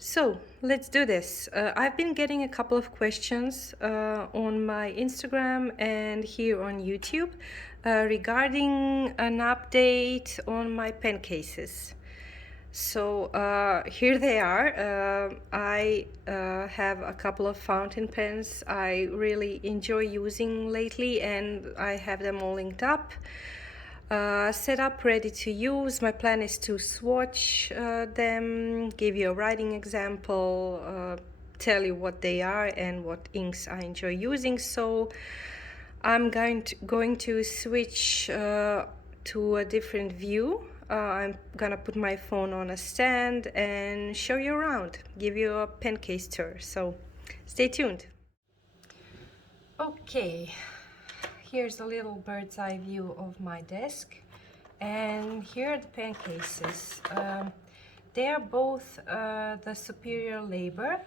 So let's do this. I've been getting a couple of questions on my Instagram and here on YouTube regarding an update on my pen cases. So here they are. I have a couple of fountain pens I really enjoy using lately, and I have them all linked up. Set up, ready to use. My plan is to swatch them, give you a writing example, tell you what they are and what inks I enjoy using. So I'm going to switch to a different view. I'm gonna put my phone on a stand and show you around, give you a pen case tour. So stay tuned. Okay, here's a little bird's eye view of my desk, and here are the pen cases. They are both the Superior Labor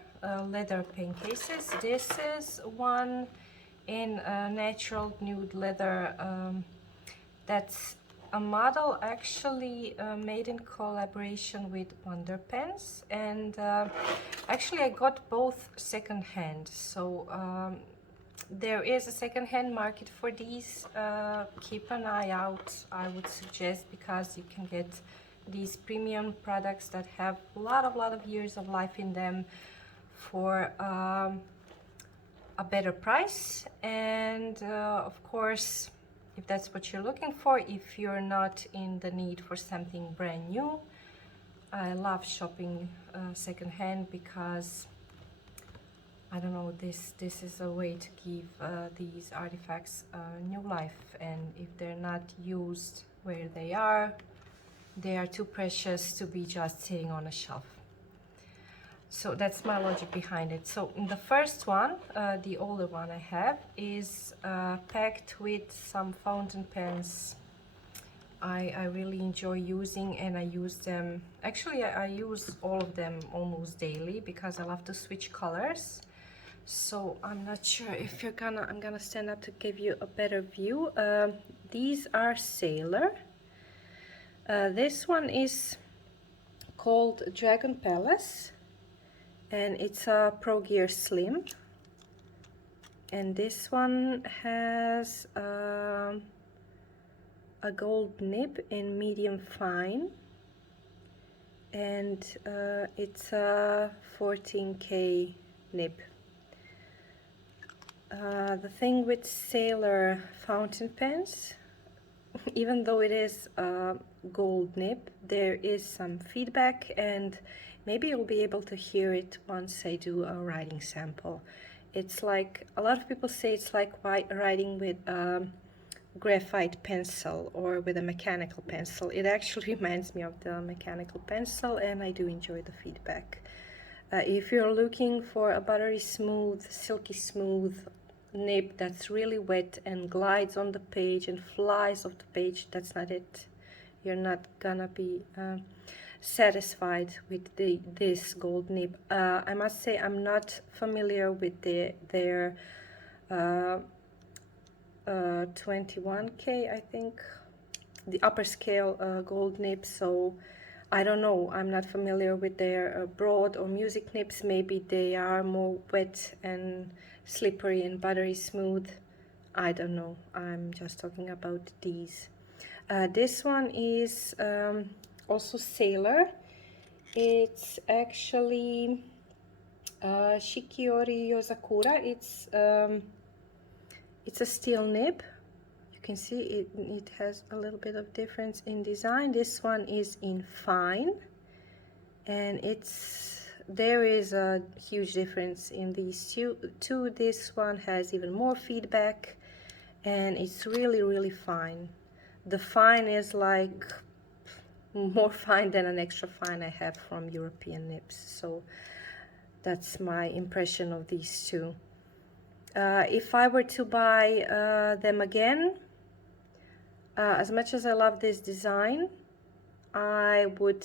leather pen cases. This is one in natural nude leather. That's a model actually made in collaboration with Wonder Pens, and actually I got both secondhand. So there is a second-hand market for these. Keep an eye out, I would suggest, because you can get these premium products that have a lot of years of life in them for a better price. And of course, if that's what you're looking for, if you're not in the need for something brand new, I love shopping secondhand because I don't know, this is a way to give these artifacts new life, and if they're not used where they are too precious to be just sitting on a shelf. So that's my logic behind it. So in the first one, the older one I have, is packed with some fountain pens I really enjoy using, and I use them, actually I use all of them almost daily because I love to switch colors. So I'm not sure if I'm gonna stand up to give you a better view. These are Sailor. This one is called Dragon Palace, and it's a Pro Gear Slim. And this one has a gold nib in medium fine, and it's a 14K nib. The thing with Sailor fountain pens, even though it is a gold nib, there is some feedback, and maybe you'll be able to hear it once I do a writing sample. It's like, a lot of people say it's like writing with a graphite pencil or with a mechanical pencil. It actually reminds me of the mechanical pencil, and I do enjoy the feedback. If you're looking for a buttery smooth, silky smooth nib that's really wet and glides on the page and flies off the page, that's not it. You're not gonna be satisfied with this gold nib. I must say I'm not familiar with their 21K, I think, the upper scale gold nib, so I don't know, I'm not familiar with their broad or music nibs. Maybe they are more wet and slippery and buttery smooth. I don't know, I'm just talking about these. This one is also Sailor. It's actually Shikiori Yozakura. It's a steel nib. You can see it has a little bit of difference in design. This one is in fine, and there is a huge difference in these two. This one has even more feedback, and it's really fine. The fine is like more fine than an extra fine I have from European nibs. So that's my impression of these two. If I were to buy them again, as much as I love this design, I would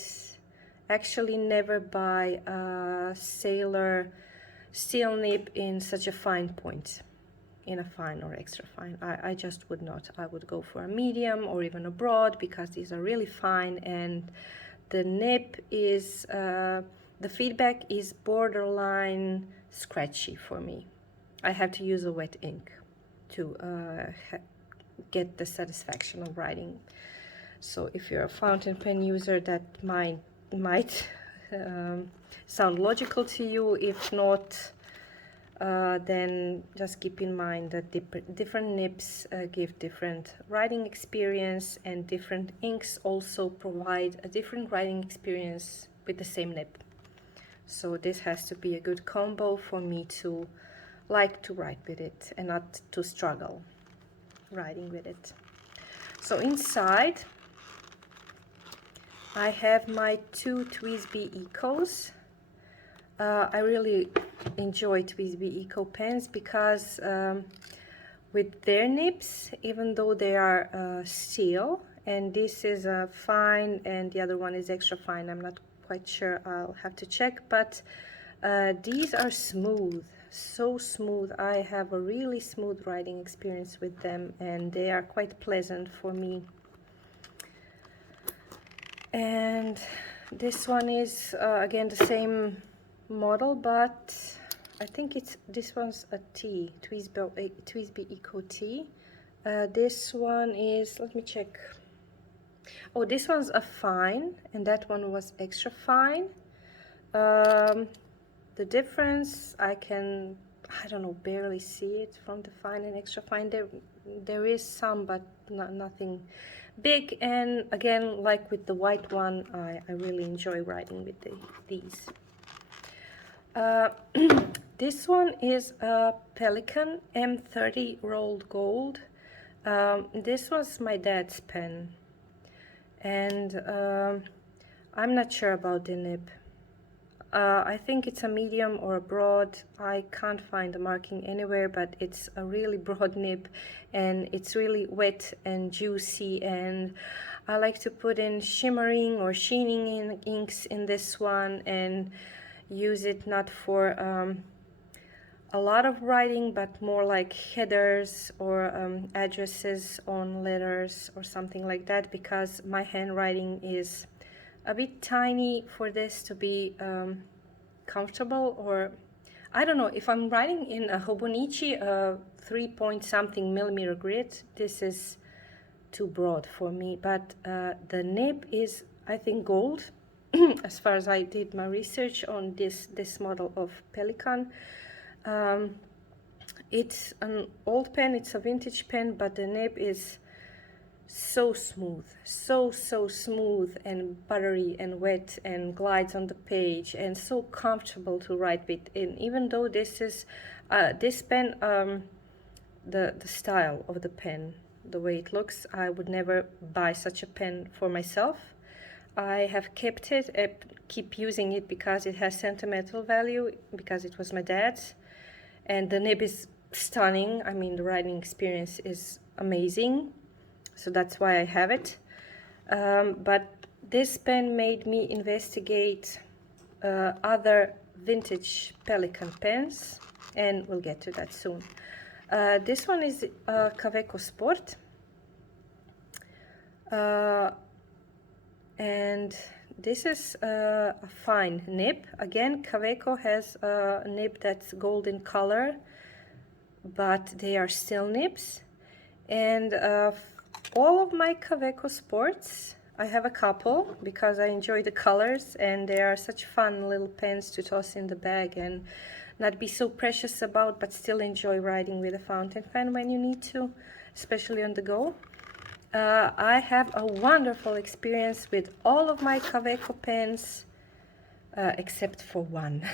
actually never buy a Sailor steel nib in such a fine point, in a fine or extra fine. I just would not. I would go for a medium or even a broad, because these are really fine, and the nib is the feedback is borderline scratchy for me. I have to use a wet ink to get the satisfaction of writing. So if you're a fountain pen user, that might sound logical to you. If not, then just keep in mind that different nibs give different writing experience, and different inks also provide a different writing experience with the same nib. So this has to be a good combo for me to like to write with it and not to struggle writing with it. So inside I have my two TWSBI Ecos. I really enjoy TWSBI Eco pens because with their nibs, even though they are steel, and this is a fine and the other one is extra fine, I'm not quite sure, I'll have to check, but these are smooth, so smooth. I have a really smooth writing experience with them, and they are quite pleasant for me. And this one is again the same model, but I think this one's a T, TWSBI Eco T. This one is, let me check. Oh, this one's a fine, and that one was extra fine. The difference, I don't know, barely see it from the fine and extra fine. There is some, but nothing big. And again, like with the white one, I really enjoy writing with these. This one is a Pelikan M30 rolled gold. This was my dad's pen, and I'm not sure about the nib. I think it's a medium or a broad. I can't find the marking anywhere, but it's a really broad nib, and it's really wet and juicy, and I like to put in shimmering or sheening inks in this one and use it not for a lot of writing, but more like headers or addresses on letters or something like that, because my handwriting is a bit tiny for this to be comfortable. Or I don't know, if I'm writing in a Hobonichi 3-point-something millimeter grid, this is too broad for me. But the nib is, I think, gold. As far as I did my research on this model of Pelikan. It's an old pen, it's a vintage pen, but the nib is so smooth, so smooth and buttery and wet and glides on the page, and so comfortable to write with. And even though this is this pen, the style of the pen, the way it looks, I would never buy such a pen for myself. I have kept it, keep using it because it has sentimental value, because it was my dad's, and the nib is stunning. I mean, the writing experience is amazing, so that's why I have it. But this pen made me investigate other vintage Pelikan pens, and we'll get to that soon. This one is Kaweco Sport. And this is a fine nib. Again, Kaweco has a nib that's golden color, but they are still nibs. And all of my Kaweco Sports, I have a couple because I enjoy the colors, and they are such fun little pens to toss in the bag and not be so precious about, but still enjoy writing with a fountain pen when you need to, especially on the go. I have a wonderful experience with all of my Kaweco pens, except for one.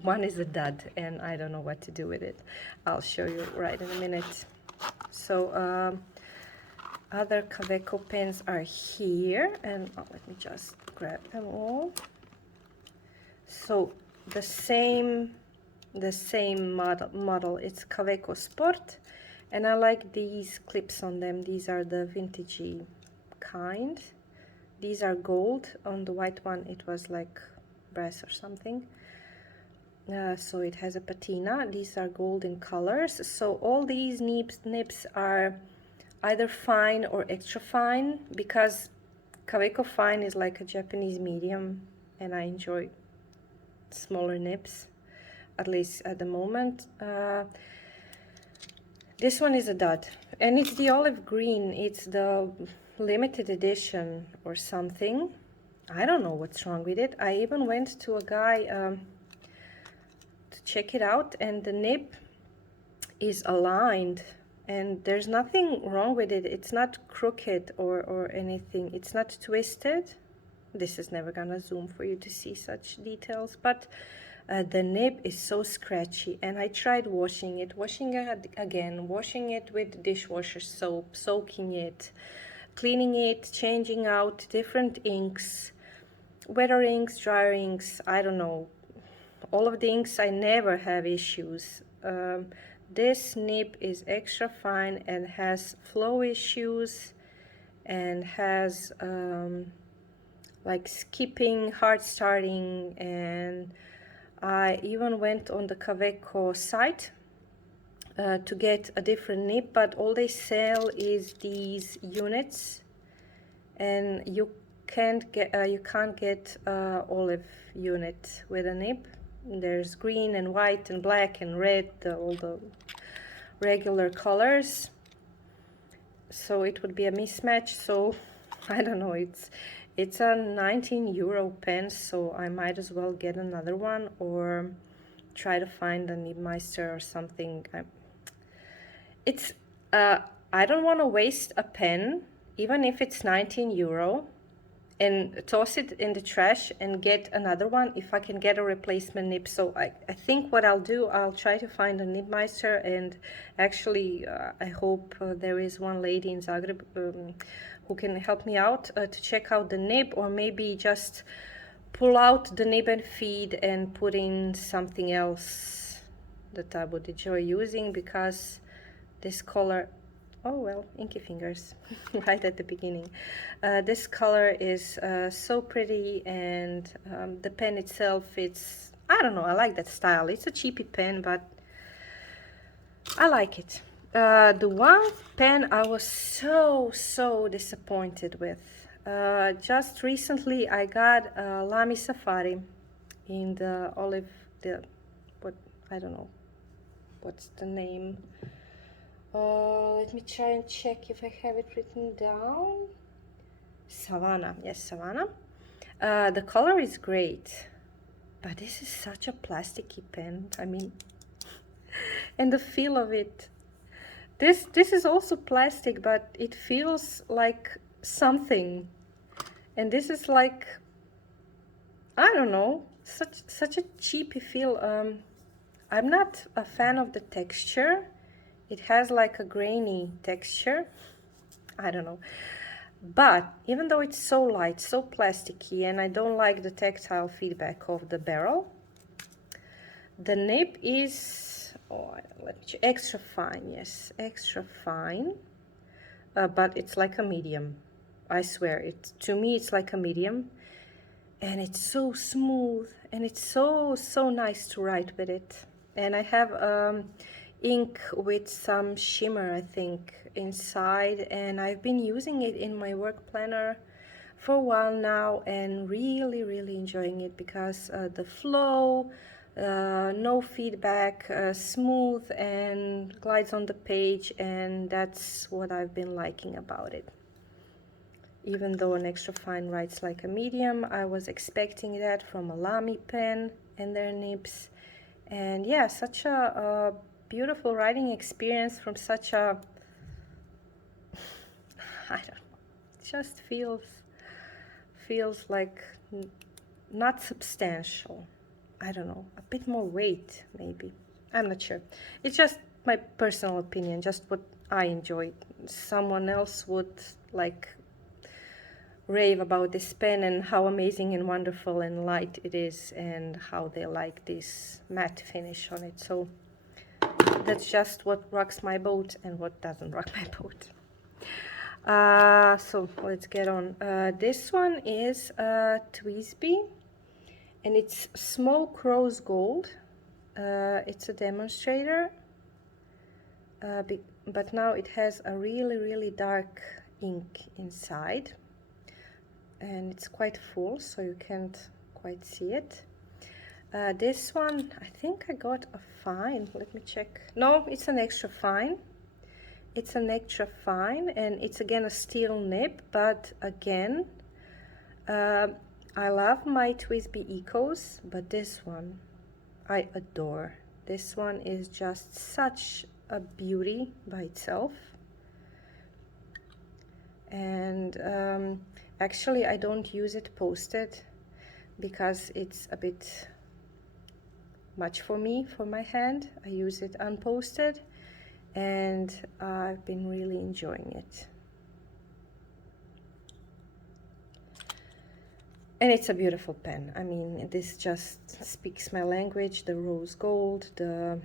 One is a dud, and I don't know what to do with it. I'll show you right in a minute. So other Kaweco pens are here, and let me just grab them all. So the same model, it's Kaweco Sport. And I like these clips on them. These are the vintagey kind. These are gold. On the white one it was like brass or something. So it has a patina. These are golden colors. So all these nibs are either fine or extra fine, because Kaweco fine is like a Japanese medium, and I enjoy smaller nibs, at least at the moment. This one is a dud, and it's the olive green. It's the limited edition or something. I don't know what's wrong with it. I even went to a guy to check it out, and the nib is aligned, and there's nothing wrong with it. It's not crooked or anything. It's not twisted. This is never gonna zoom for you to see such details, but the nib is so scratchy, and I tried washing it again, washing it with dishwasher soap, soaking it, cleaning it, changing out different inks, wetter inks, drier inks, I don't know, all of the inks. I never have issues. This nib is extra fine and has flow issues and has like skipping, hard starting, and I even went on the Kaweco site to get a different nib, but all they sell is these units, and you can't get olive unit with a nib. There's green and white and black and red, all the regular colors, so it would be a mismatch. So I don't know, it's a 19 euro pen, so I might as well get another one or try to find a Nibmeister or something. I don't want to waste a pen, even if it's 19 euro, and toss it in the trash and get another one if I can get a replacement nib. So I think what I'll do, I'll try to find a Nibmeister, and actually I hope there is one lady in Zagreb who can help me out to check out the nib, or maybe just pull out the nib and feed and put in something else that I would enjoy using, because this color, oh well, inky fingers right at the beginning. This color is so pretty, and the pen itself, it's, I don't know, I like that style. It's a cheapy pen, but I like it. The one pen I was so disappointed with. Just recently I got Lamy Safari in the olive, what, I don't know, what's the name? Let me try and check if I have it written down. Savannah, yes, Savannah. The color is great, but this is such a plasticky pen. I mean, and the feel of it. This is also plastic, but it feels like something. And this is like, I don't know, such a cheapy feel. I'm not a fan of the texture. It has like a grainy texture. I don't know. But even though it's so light, so plasticky, and I don't like the tactile feedback of the barrel, the nib is, oh, let me check, extra fine, yes, extra fine, but it's like a medium. I swear, to me it's like a medium, and it's so smooth, and it's so nice to write with it. And I have ink with some shimmer, I think, inside, and I've been using it in my work planner for a while now, and really enjoying it, because the flow, no feedback, smooth and glides on the page, and that's what I've been liking about it. Even though an extra fine writes like a medium, I was expecting that from a Lamy pen and their nibs. And yeah, such a beautiful writing experience from such a, I don't know, it just feels like not substantial. I don't know, a bit more weight maybe. I'm not sure. It's just my personal opinion, just what I enjoyed. Someone else would like rave about this pen and how amazing and wonderful and light it is, and how they like this matte finish on it. So that's just what rocks my boat and what doesn't rock my boat. So let's get on. This one is Twisby, and it's Smoke Rose Gold. It's a demonstrator, but now it has a really dark ink inside, and it's quite full, so you can't quite see it. This one, I think I got a fine. Let me check. No, it's an extra fine. It's an extra fine, and it's again a steel nib, but again, I love my TWSBI Ecos, but this one I adore. This one is just such a beauty by itself. And actually I don't use it posted because it's a bit much for me, for my hand. I use it unposted, and I've been really enjoying it. And it's a beautiful pen. I mean, this just speaks my language. The rose gold, the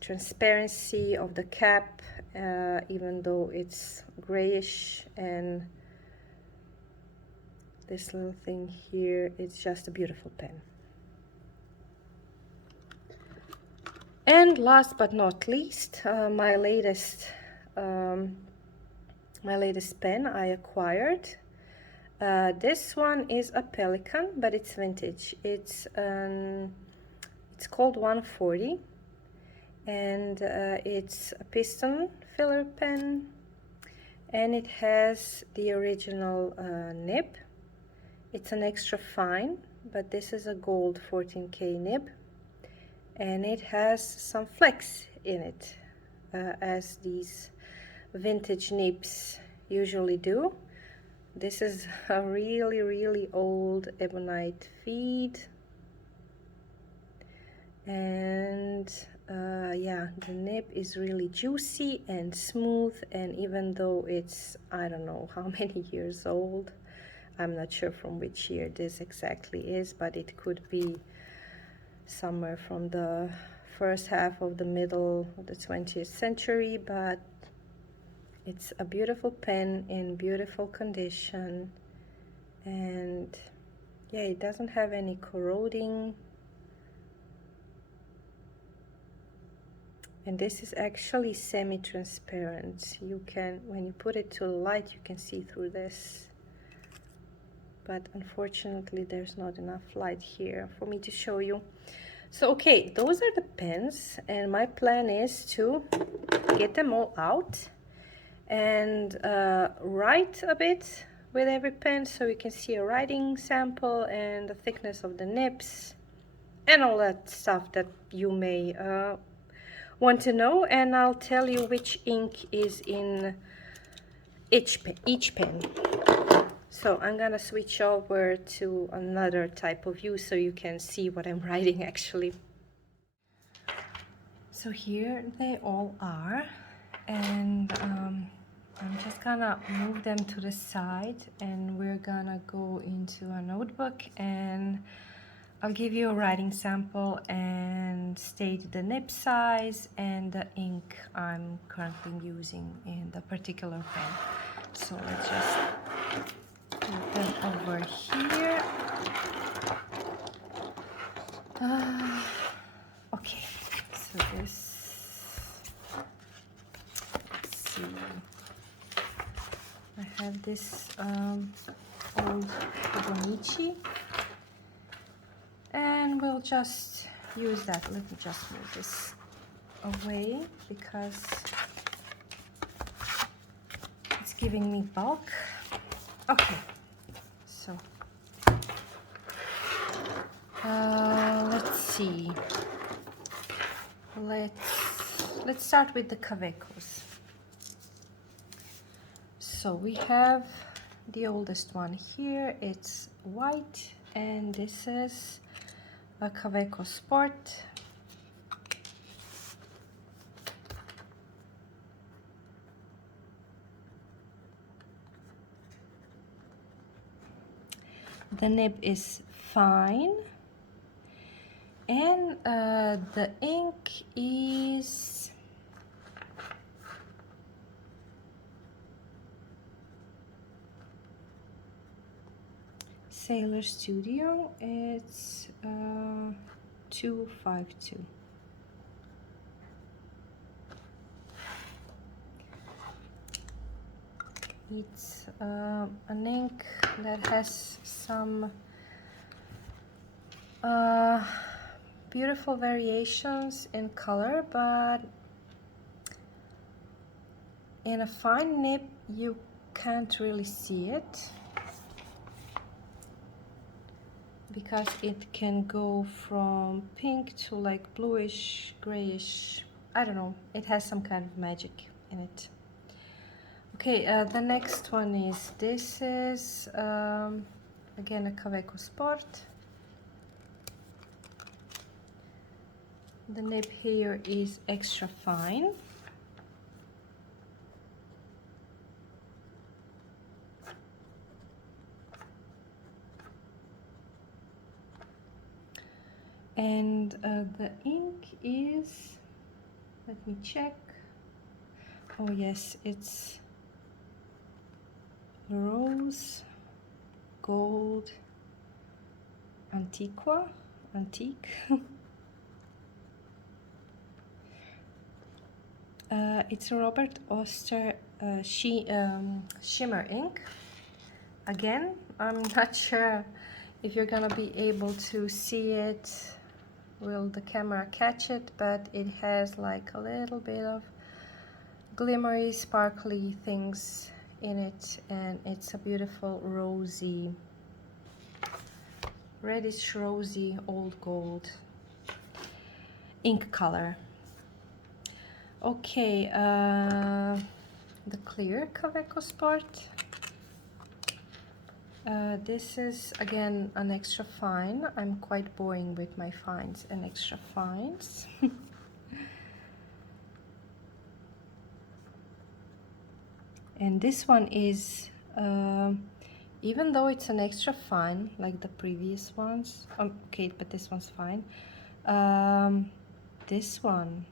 transparency of the cap, even though it's grayish, and this little thing here, it's just a beautiful pen. And last but not least, my latest pen I acquired. This one is a Pelikan, but it's vintage. It's called 140, and it's a piston filler pen, and it has the original nib. It's an extra fine, but this is a gold 14K nib, and it has some flex in it, as these vintage nibs usually do. This is a really old ebonite feed, and yeah, the nib is really juicy and smooth, and even though it's, I don't know how many years old, I'm not sure from which year this exactly is, but it could be somewhere from the first half of the middle of the 20th century, but it's a beautiful pen in beautiful condition. And yeah, it doesn't have any corroding, and this is actually semi-transparent. You can, when you put it to the light, you can see through this, but unfortunately there's not enough light here for me to show you. So okay, those are the pens, and my plan is to get them all out and write a bit with every pen, so you can see a writing sample and the thickness of the nibs and all that stuff that you may want to know, and I'll tell you which ink is in each pen. So I'm gonna switch over to another type of view so you can see what I'm writing actually. So here they all are, and I'm just gonna move them to the side, and we're gonna go into a notebook, and I'll give you a writing sample and state the nib size and the ink I'm currently using in the particular pen. So let's just put them over here. Okay, so this, let's see, I have this old Kobonichi, and we'll just use that. Let me just move this away because it's giving me bulk. Okay, so let's see. Let's start with the Kawecos. So we have the oldest one here. It's white, and this is a Kaweco Sport. The nib is fine, and the ink is Sailor Studio. It's 252. It's an ink that has some beautiful variations in color, but in a fine nib you can't really see it because it can go from pink to like bluish, grayish. I don't know, it has some kind of magic in it. Okay, the next one is, this is again a Kaweco Sport. The nib here is extra fine. And the ink is, let me check. Oh yes, it's rose gold antique. It's a Robert Oster shimmer ink. Again, I'm not sure if you're gonna be able to see it. Will the camera catch it? But it has like a little bit of glimmery, sparkly things in it, and it's a beautiful rosy, reddish rosy old gold ink color. Okay, the clear Kaweco Sport. This is again an extra fine. I'm quite boring with my fines and extra fines. And this one is, even though it's an extra fine like the previous ones, okay, but this one's fine. This one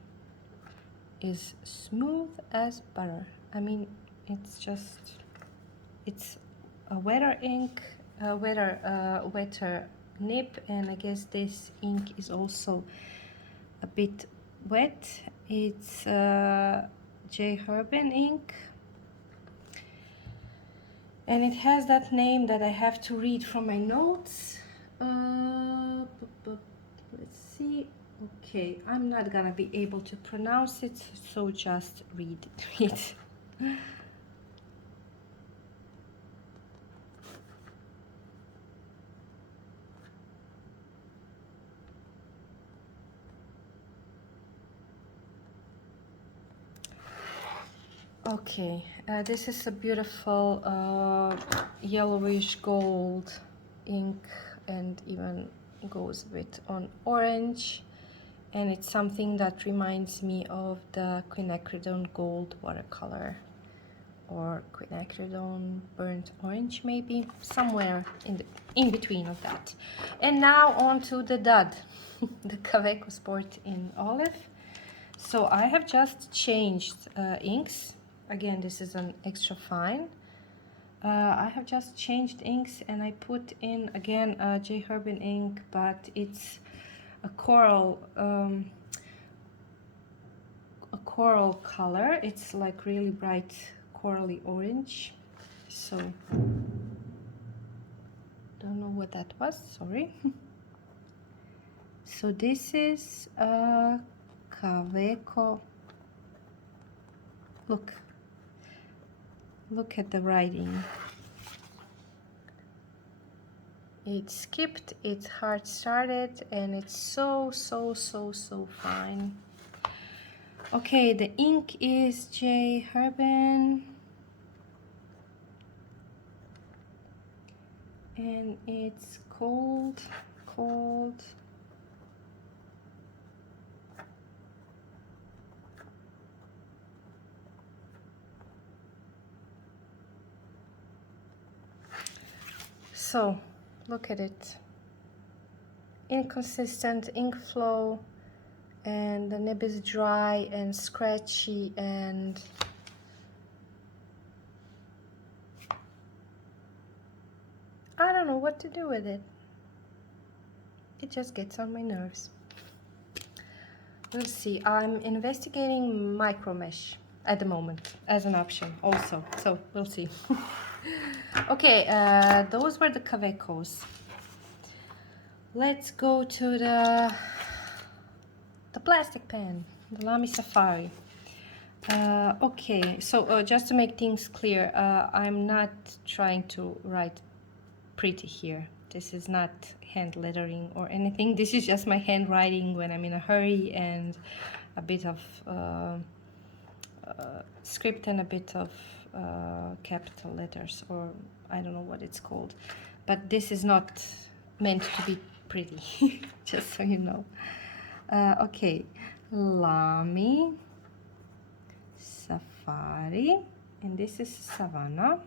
is smooth as butter. I mean, it's just, it's a wetter ink, wetter nib, and I guess this ink is also a bit wet. It's J. Herbin ink, and it has that name that I have to read from my notes. Let's see. Okay, I'm not gonna be able to pronounce it, so just read it. Okay, this is a beautiful yellowish gold ink, and even goes a bit on orange, and it's something that reminds me of the quinacridone gold watercolor, or quinacridone burnt orange, maybe somewhere in between of that. And now on to the dud, the Kaweco Sport in olive. So I have just changed inks. Again, this is an extra fine. I have just changed inks, and I put in again J. Herbin ink, but it's a coral color. It's like really bright corally orange. So don't know what that was, sorry. So this is a Kaweco. Look at the writing. It's skipped, it's hard started, and it's so fine. Okay, the ink is J. Herbin, and it's cold. So look at it, inconsistent ink flow, and the nib is dry and scratchy, and I don't know what to do with it. It just gets on my nerves. We'll see. I'm investigating micro mesh at the moment as an option also, so we'll see. Okay, those were the Kawecos. Let's go to the plastic pen, the Lamy Safari. Okay, so just to make things clear, I'm not trying to write pretty here. This is not hand lettering or anything. This is just my handwriting when I'm in a hurry, and a bit of script and a bit of capital letters, or I don't know what it's called. But this is not meant to be pretty, just so you know. Okay, Lamy Safari, and this is Savannah.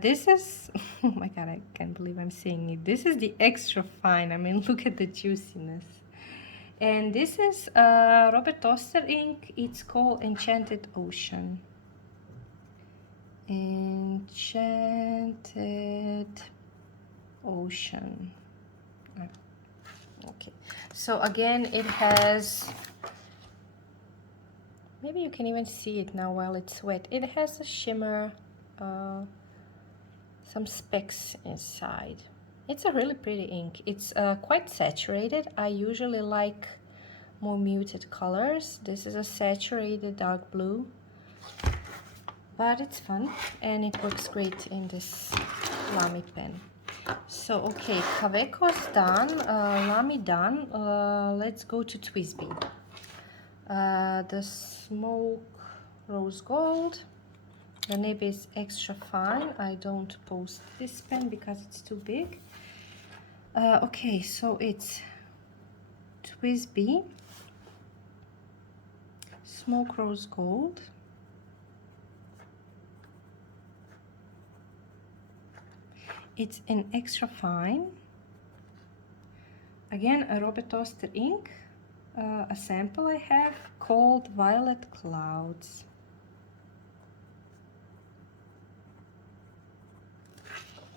This is, oh my god, I can't believe I'm saying it. This is the extra fine. I mean, look at the juiciness. And this is Robert Oster ink. It's called Enchanted Ocean. Enchanted Ocean. Okay, so again, it has, maybe you can even see it now while it's wet. It has a shimmer, some specks inside. It's a really pretty ink. It's quite saturated. I usually like more muted colors. This is a saturated dark blue, but it's fun and it works great in this Lamy pen. So okay, Kaweco's done, Lamy done. Let's go to TWSBI. The Smoke Rose Gold. The nib is extra fine. I don't post this pen because it's too big. Okay, so it's TWSBI Smoke Rose Gold. It's in extra fine. Again, a Robert Oster ink. A sample I have called Violet Clouds.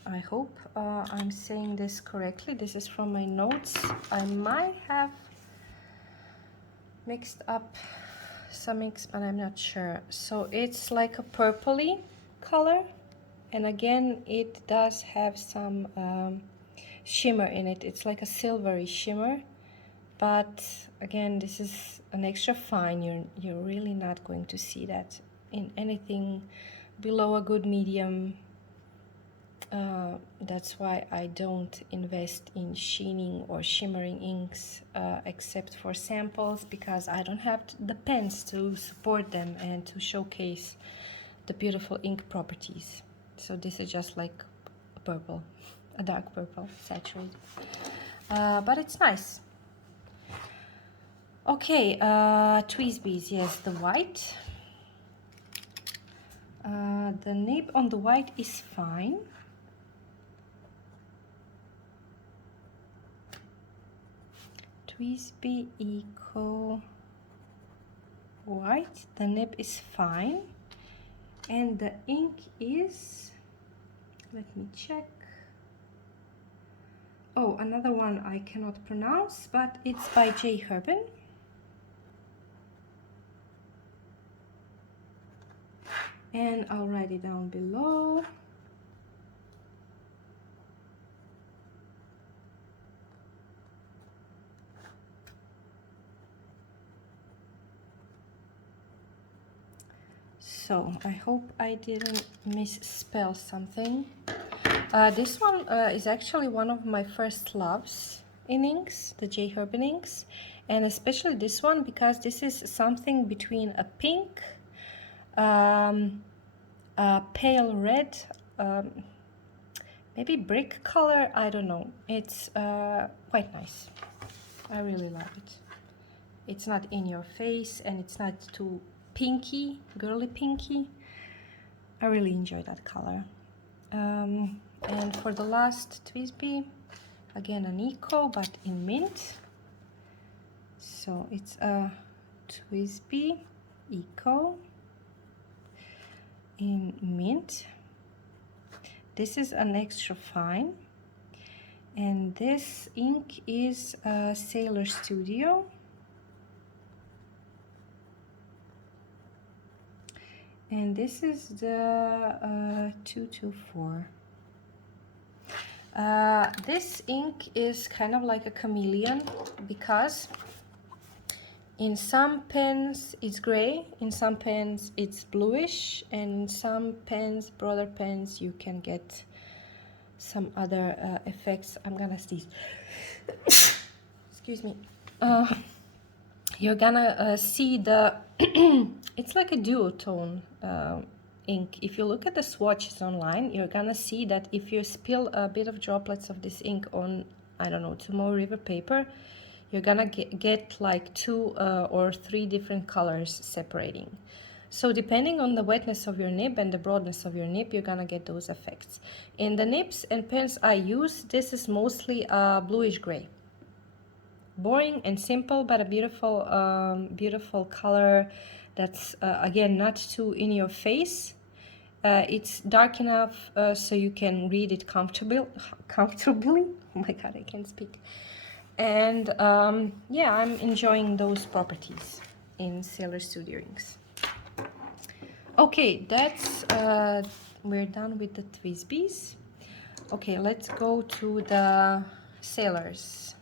I hope I'm saying this correctly. This is from my notes. I might have mixed up some inks, but I'm not sure. So it's like a purpley color, and again it does have some shimmer in it. It's like a silvery shimmer, but again, this is an extra fine. You're really not going to see that in anything below a good medium. That's why I don't invest in sheening or shimmering inks except for samples, because I don't have the pens to support them and to showcase the beautiful ink properties. So this is just like a purple, a dark purple, saturated, but it's nice. Okay, TWSBI's, yes, the white. The nib on the white is fine. TWSBI Eco White, the nib is fine, and the ink is, let me check. Oh, another one I cannot pronounce, but it's by J. Herbin. And I'll write it down below. So I hope I didn't misspell something. This one is actually one of my first loves in inks, the J. Herbin inks, and especially this one because this is something between a pink, a pale red, maybe brick color, I don't know. It's quite nice. I really love it. It's not in your face and it's not too pinky, girly pinky. I really enjoy that color. And for the last TWSBI, again an Eco, but in mint. So it's a TWSBI Eco in mint. This is an extra fine, and this ink is Sailor Studio. And this is the 224. This ink is kind of like a chameleon because in some pens it's gray, in some pens it's bluish, and in some pens, broader pens, you can get some other effects. I'm gonna sneeze. Excuse me. You're gonna see the it's like a duotone ink. If you look at the swatches online, you're gonna see that if you spill a bit of droplets of this ink on, I don't know, Tomorrow River paper, you're gonna get like 2 or 3 different colors separating. So depending on the wetness of your nib and the broadness of your nib, you're gonna get those effects. In the nibs and pens I use, this is mostly a bluish gray. Boring and simple, but a beautiful beautiful color that's again not too in your face. It's dark enough so you can read it comfortably. Oh my god, I can't speak. And yeah, I'm enjoying those properties in Sailor Studio inks. Okay, that's we're done with the Twisbies. Okay, let's go to the Sailors.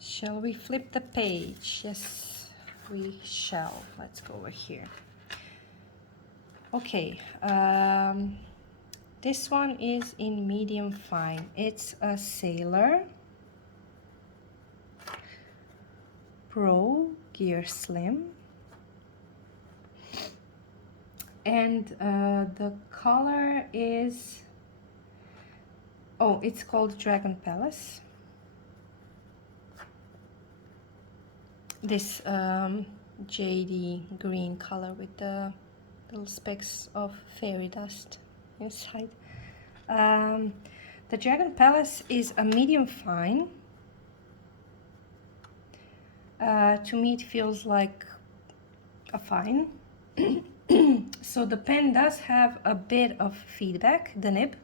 Shall we flip the page? Yes, we shall. Let's go over here. Okay, this one is in medium fine. It's a Sailor Pro Gear Slim. And the color is, oh, it's called Dragon Palace. This jadey green color with the little specks of fairy dust inside. The Dragon Palace is a medium fine. To me it feels like a fine. So the pen does have a bit of feedback, the nib,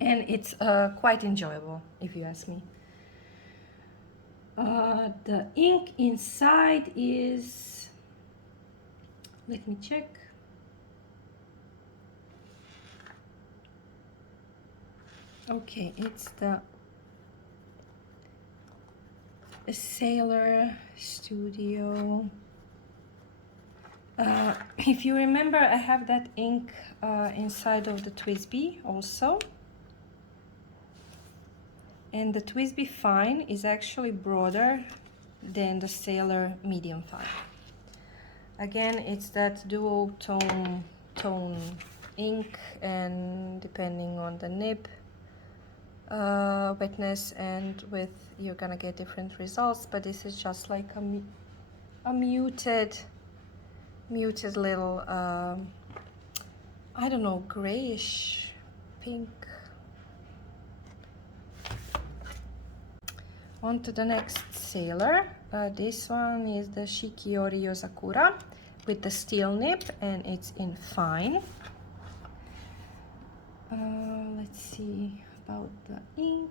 and it's quite enjoyable if you ask me. The ink inside is, let me check. Okay, it's the Sailor Studio. If you remember, I have that ink inside of the Twisby also. And the Twisby Fine is actually broader than the Sailor Medium Fine. Again, it's that dual tone ink, and depending on the nib wetness and width, you're gonna get different results. But this is just like a muted little I don't know, grayish pink. On to the next Sailor. This one is the Shikiori Yozakura with the steel nib, and it's in fine. Let's see about the ink.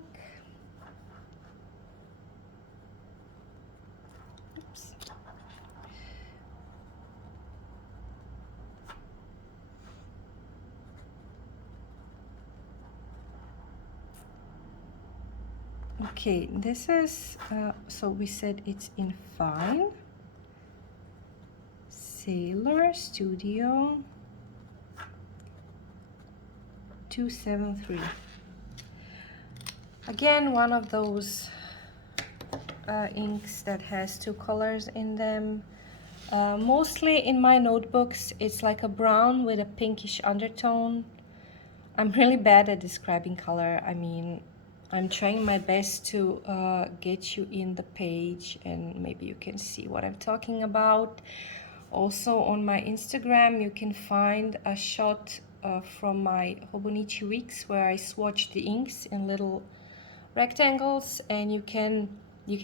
Oops. Okay, this is, so we said it's in fine. Sailor Studio 273. Again, one of those inks that has 2 colors in them. Mostly in my notebooks, it's like a brown with a pinkish undertone. I'm really bad at describing color. I mean, I'm trying my best to get you in the page, and maybe you can see what I'm talking about. Also on my Instagram, you can find a shot from my Hobonichi weeks where I swatch the inks in little rectangles, and you can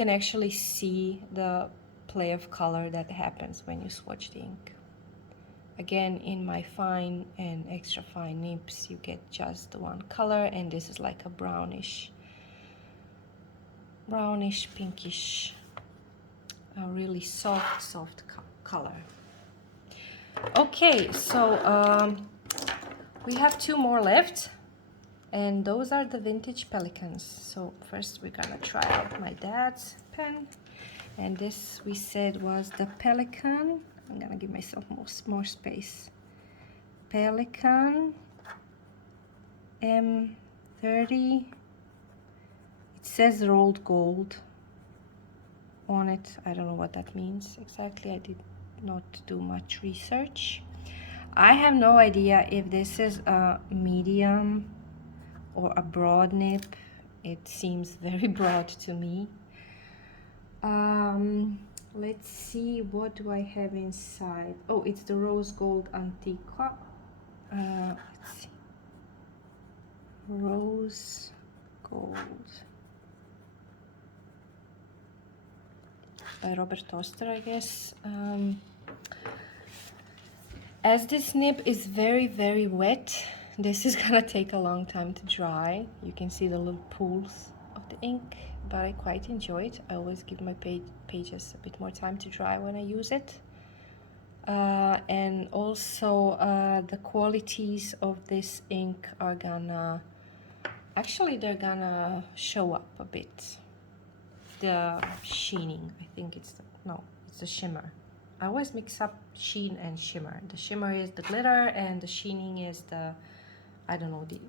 actually see the play of color that happens when you swatch the ink. Again, in my fine and extra fine nibs, you get just the one color, and this is like a brownish pinkish, a really soft color. Okay, so we have 2 more left, And those are the vintage Pelikans. So first we're gonna try out my dad's pen. And this we said was the Pelikan. I'm gonna give myself more space. Pelikan M30. It says rolled gold on it. I don't know what that means exactly. I did not do much research. I have no idea if this is a medium or a broad nib. It seems very broad to me. Let's see, what do I have inside? Oh, it's the rose gold Antiqua. Let's see. Rose gold by Robert Toster, I guess. As this nib is very, very wet, this is gonna take a long time to dry. You can see the little pools of the ink, but I quite enjoy it. I always give my pages a bit more time to dry when I use it. And also the qualities of this ink are gonna, actually they're gonna show up a bit. The sheening, I think it's the, no, it's the shimmer. I always mix up sheen and shimmer. The shimmer is the glitter and the sheening is the, I don't know, the,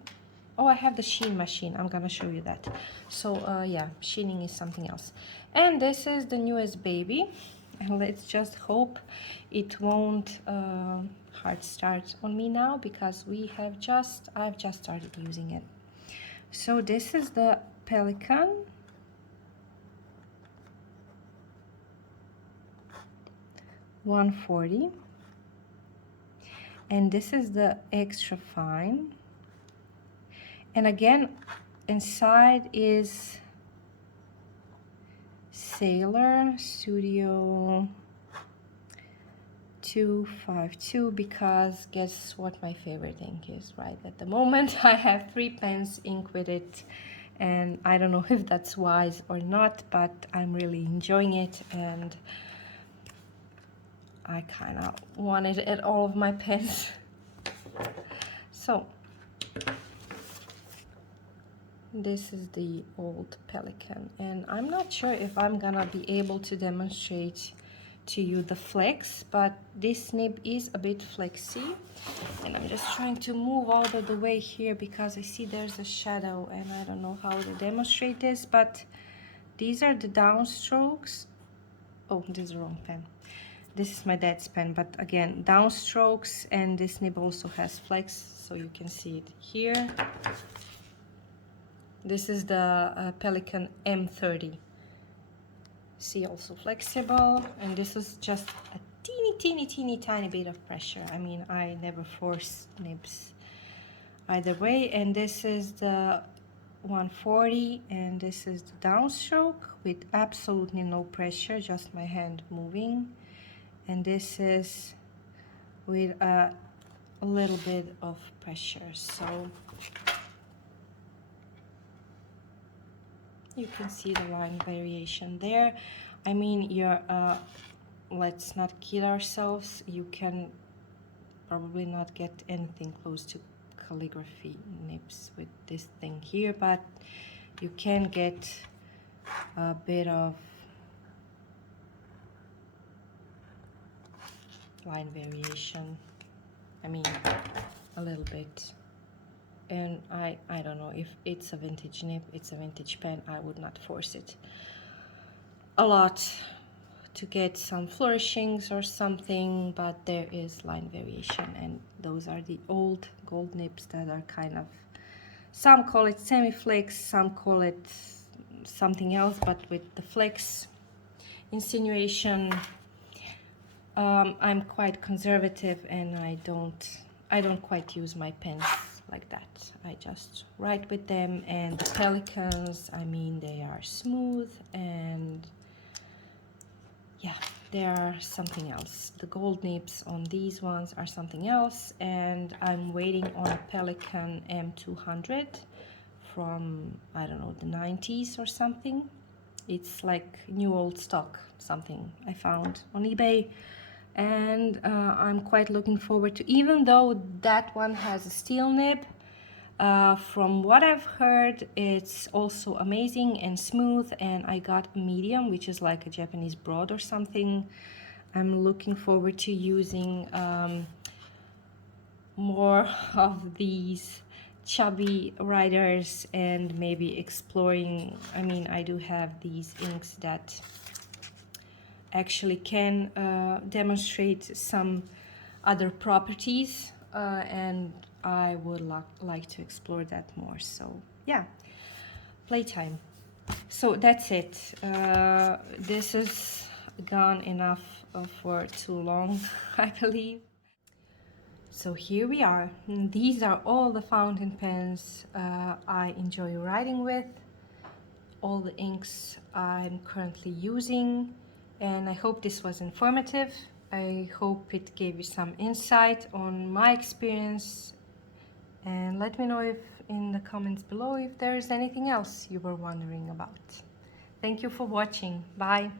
oh, I have the sheen machine. I'm gonna show you that. So yeah, sheening is something else. And this is the newest baby. And let's just hope it won't hard start on me now, because I've just started using it. So this is the Pelikan. $140, and this is the extra fine. And again, inside is Sailor Studio 252, because guess what my favorite ink is right at the moment? I have 3 pens ink with it, and I don't know if that's wise or not, but I'm really enjoying it, and I kind of wanted it at all of my pens. So this is the old Pelikan, and I'm not sure if I'm gonna be able to demonstrate to you the flex, but this nib is a bit flexy, and I'm just trying to move out of the way here because I see there's a shadow and I don't know how to demonstrate this, but these are the downstrokes. Oh, this is the wrong pen. This is my dad's pen, but again, downstrokes, and this nib also has flex, so you can see it here. This is the Pelikan M30. See, also flexible, and this is just a teeny tiny bit of pressure. I mean, I never force nibs either way. And this is the 140, and this is the downstroke with absolutely no pressure, just my hand moving. And this is with a little bit of pressure, so you can see the line variation there. I mean, let's not kid ourselves, you can probably not get anything close to calligraphy nibs with this thing here, but you can get a bit of line variation. I mean, a little bit. And I don't know, if it's a vintage nib, it's a vintage pen, I would not force it a lot to get some flourishings or something, but there is line variation, and those are the old gold nibs that are kind of, some call it semi-flex, some call it something else, but with the flex insinuation, I'm quite conservative, and I don't quite use my pens like that. I just write with them. And the Pelikans, I mean, they are smooth, and yeah, they are something else. The gold nibs on these ones are something else, and I'm waiting on a Pelikan M200 from, I don't know, the 90s or something. It's like new old stock, something I found on eBay. And I'm quite looking forward to, even though that one has a steel nib, From what I've heard, it's also amazing and smooth, and I got a medium, which is like a Japanese broad or something. I'm looking forward to using more of these chubby writers and maybe exploring. I mean, I do have these inks that actually can demonstrate some other properties, and I would like to explore that more. So yeah, playtime. So that's it. This is gone enough for too long, I believe. So here we are. These are all the fountain pens I enjoy writing with, all the inks I'm currently using, and I hope this was informative. I hope it gave you some insight on my experience, and let me know if in the comments below if there is anything else you were wondering about. Thank you for watching. Bye.